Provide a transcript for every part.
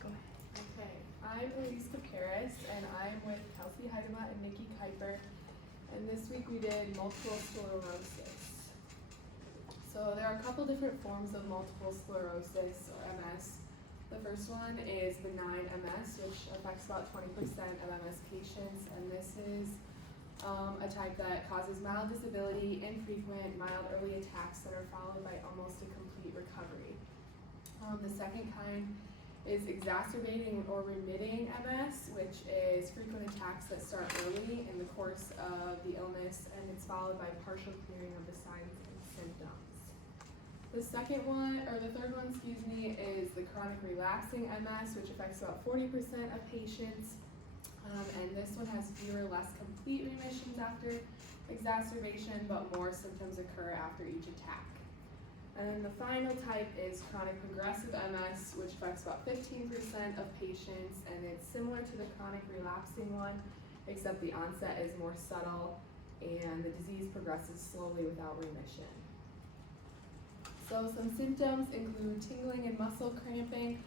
go ahead. Okay, I'm Elise Paris, and I'm with Kelsey Heidema and Nikki Kuiper, and this week we did multiple sclerosis. So there are a couple different forms of multiple sclerosis, or MS. The first one is benign MS, which affects about 20% of MS patients, and this is a type that causes mild disability, infrequent, mild early attacks that are followed by almost a complete recovery. The second kind is exacerbating or remitting MS, which is frequent attacks that start early in the course of the illness, and it's followed by partial clearing of the signs and symptoms. The third one, is the chronic relapsing MS, which affects about 40% of patients. And this one has fewer, less complete remissions after exacerbation, but more symptoms occur after each attack. And then the final type is chronic progressive MS, which affects about 15% of patients, and it's similar to the chronic relapsing one, except the onset is more subtle and the disease progresses slowly without remission. So some symptoms include tingling and muscle cramping,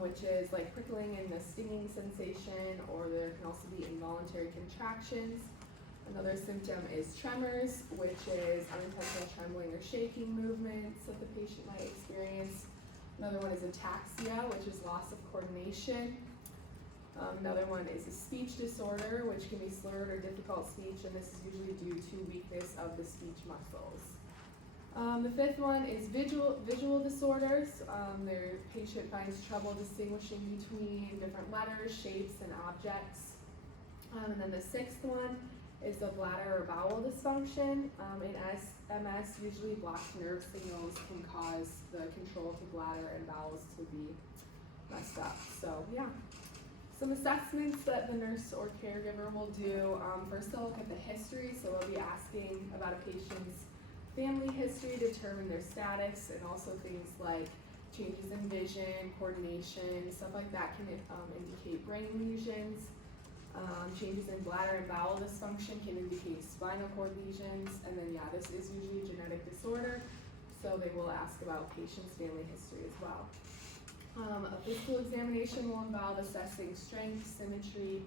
which is like prickling and a stinging sensation, or there can also be involuntary contractions. Another symptom is tremors, which is unintentional trembling or shaking movements that the patient might experience. Another one is ataxia, which is loss of coordination. Another one is a speech disorder, which can be slurred or difficult speech, and this is usually due to weakness of the speech muscles. The fifth one is visual disorders. The patient finds trouble distinguishing between different letters, shapes, and objects. And then the sixth one is the bladder or bowel dysfunction. In MS, usually blocked nerve signals can cause the control to bladder and bowels to be messed up. So yeah, some assessments that the nurse or caregiver will do. First, they'll look at the history, so they'll be asking about a patient's family history, determine their status, and also things like changes in vision, coordination, stuff like that can indicate brain lesions. Changes in bladder and bowel dysfunction can indicate spinal cord lesions, and then this is usually a genetic disorder, so they will ask about patient's family history as well. A physical examination will involve assessing strength, symmetry,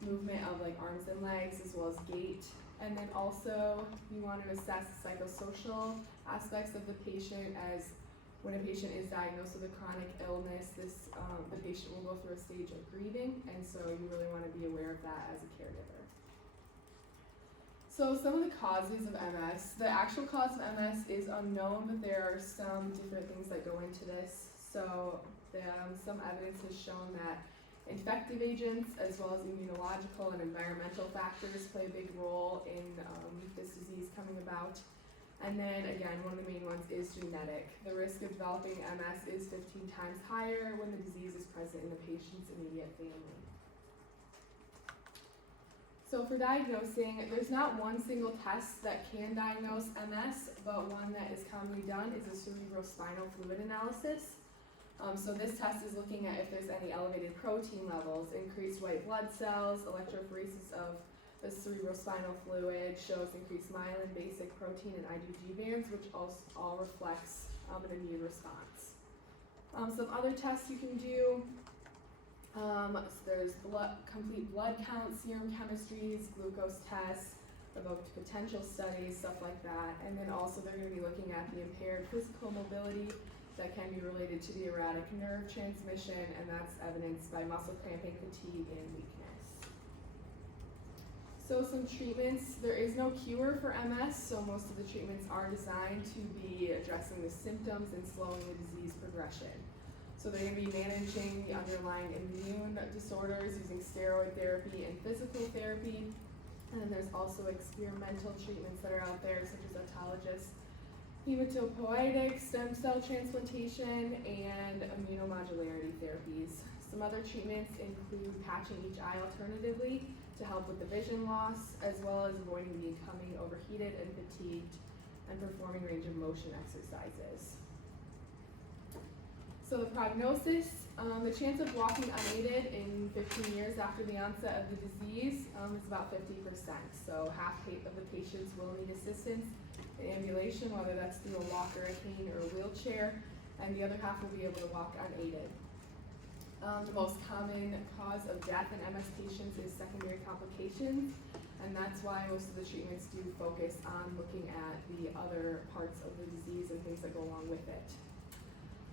movement of like arms and legs, as well as gait. And then also you want to assess the psychosocial aspects of the patient, as when a patient is diagnosed with a chronic illness, the patient will go through a stage of grieving, and so you really want to be aware of that as a caregiver. So some of the causes of MS. The actual cause of MS is unknown, but there are some different things that go into this. So some evidence has shown that infective agents, as well as immunological and environmental factors, play a big role in this disease coming about. And then again, one of the main ones is genetic. The risk of developing MS is 15 times higher when the disease is present in the patient's immediate family. So for diagnosing, there's not one single test that can diagnose MS, but one that is commonly done is a cerebrospinal fluid analysis. So this test is looking at if there's any elevated protein levels, increased white blood cells, electrophoresis of the cerebrospinal fluid shows increased myelin, basic protein, and IgG bands, which all reflects an immune response. Some other tests you can do, so there's complete blood count, serum chemistries, glucose tests, evoked potential studies, stuff like that. And then also they're going to be looking at the impaired physical mobility that can be related to the erratic nerve transmission, and that's evidenced by muscle cramping, fatigue, and weakness. So some treatments. There is no cure for MS, so most of the treatments are designed to be addressing the symptoms and slowing the disease progression. So they're going to be managing the underlying immune disorders using steroid therapy and physical therapy. And then there's also experimental treatments that are out there, such as autologous hematopoietic stem cell transplantation and immunomodularity therapies. Some other treatments include patching each eye alternatively to help with the vision loss, as well as avoiding becoming overheated and fatigued, and performing range of motion exercises. So the prognosis, the chance of walking unaided in 15 years after the onset of the disease is about 50%. So half of the patients will need assistance in ambulation, whether that's through a walker, a cane, or a wheelchair, and the other half will be able to walk unaided. The most common cause of death in MS patients is secondary complications, and that's why most of the treatments do focus on looking at the other parts of the disease and things that go along with it.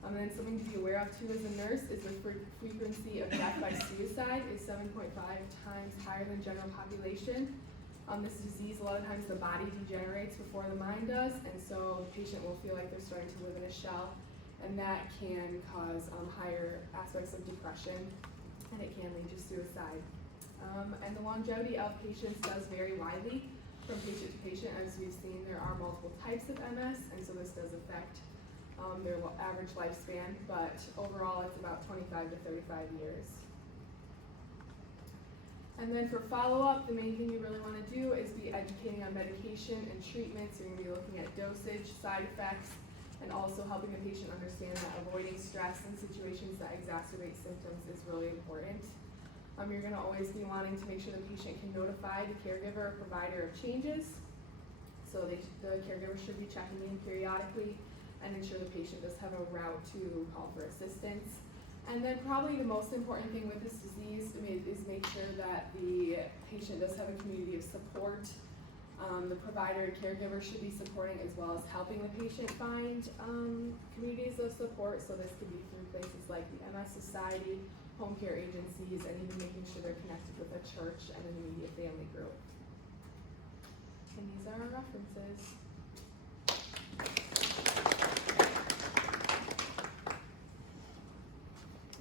And then something to be aware of too as a nurse is the frequency of death by suicide is 7.5 times higher than general population. This disease, a lot of times the body degenerates before the mind does, and so the patient will feel like they're starting to live in a shell, and that can cause higher aspects of depression, and it can lead to suicide. And the longevity of patients does vary widely from patient to patient. As we've seen, there are multiple types of MS, and so this does affect their average lifespan, but overall it's about 25 to 35 years. And then for follow-up, the main thing you really want to do is be educating on medication and treatments. You're going to be looking at dosage, side effects, and also helping the patient understand that avoiding stress in situations that exacerbate symptoms is really important. You're going to always be wanting to make sure the patient can notify the caregiver or provider of changes. So the caregiver should be checking in periodically and ensure the patient does have a route to call for assistance. And then probably the most important thing with this disease is make sure that the patient does have a community of support. The provider and caregiver should be supporting as well as helping the patient find communities of support. So this could be through places like the MS Society, home care agencies, and even making sure they're connected with a church and an immediate family group. And these are our references.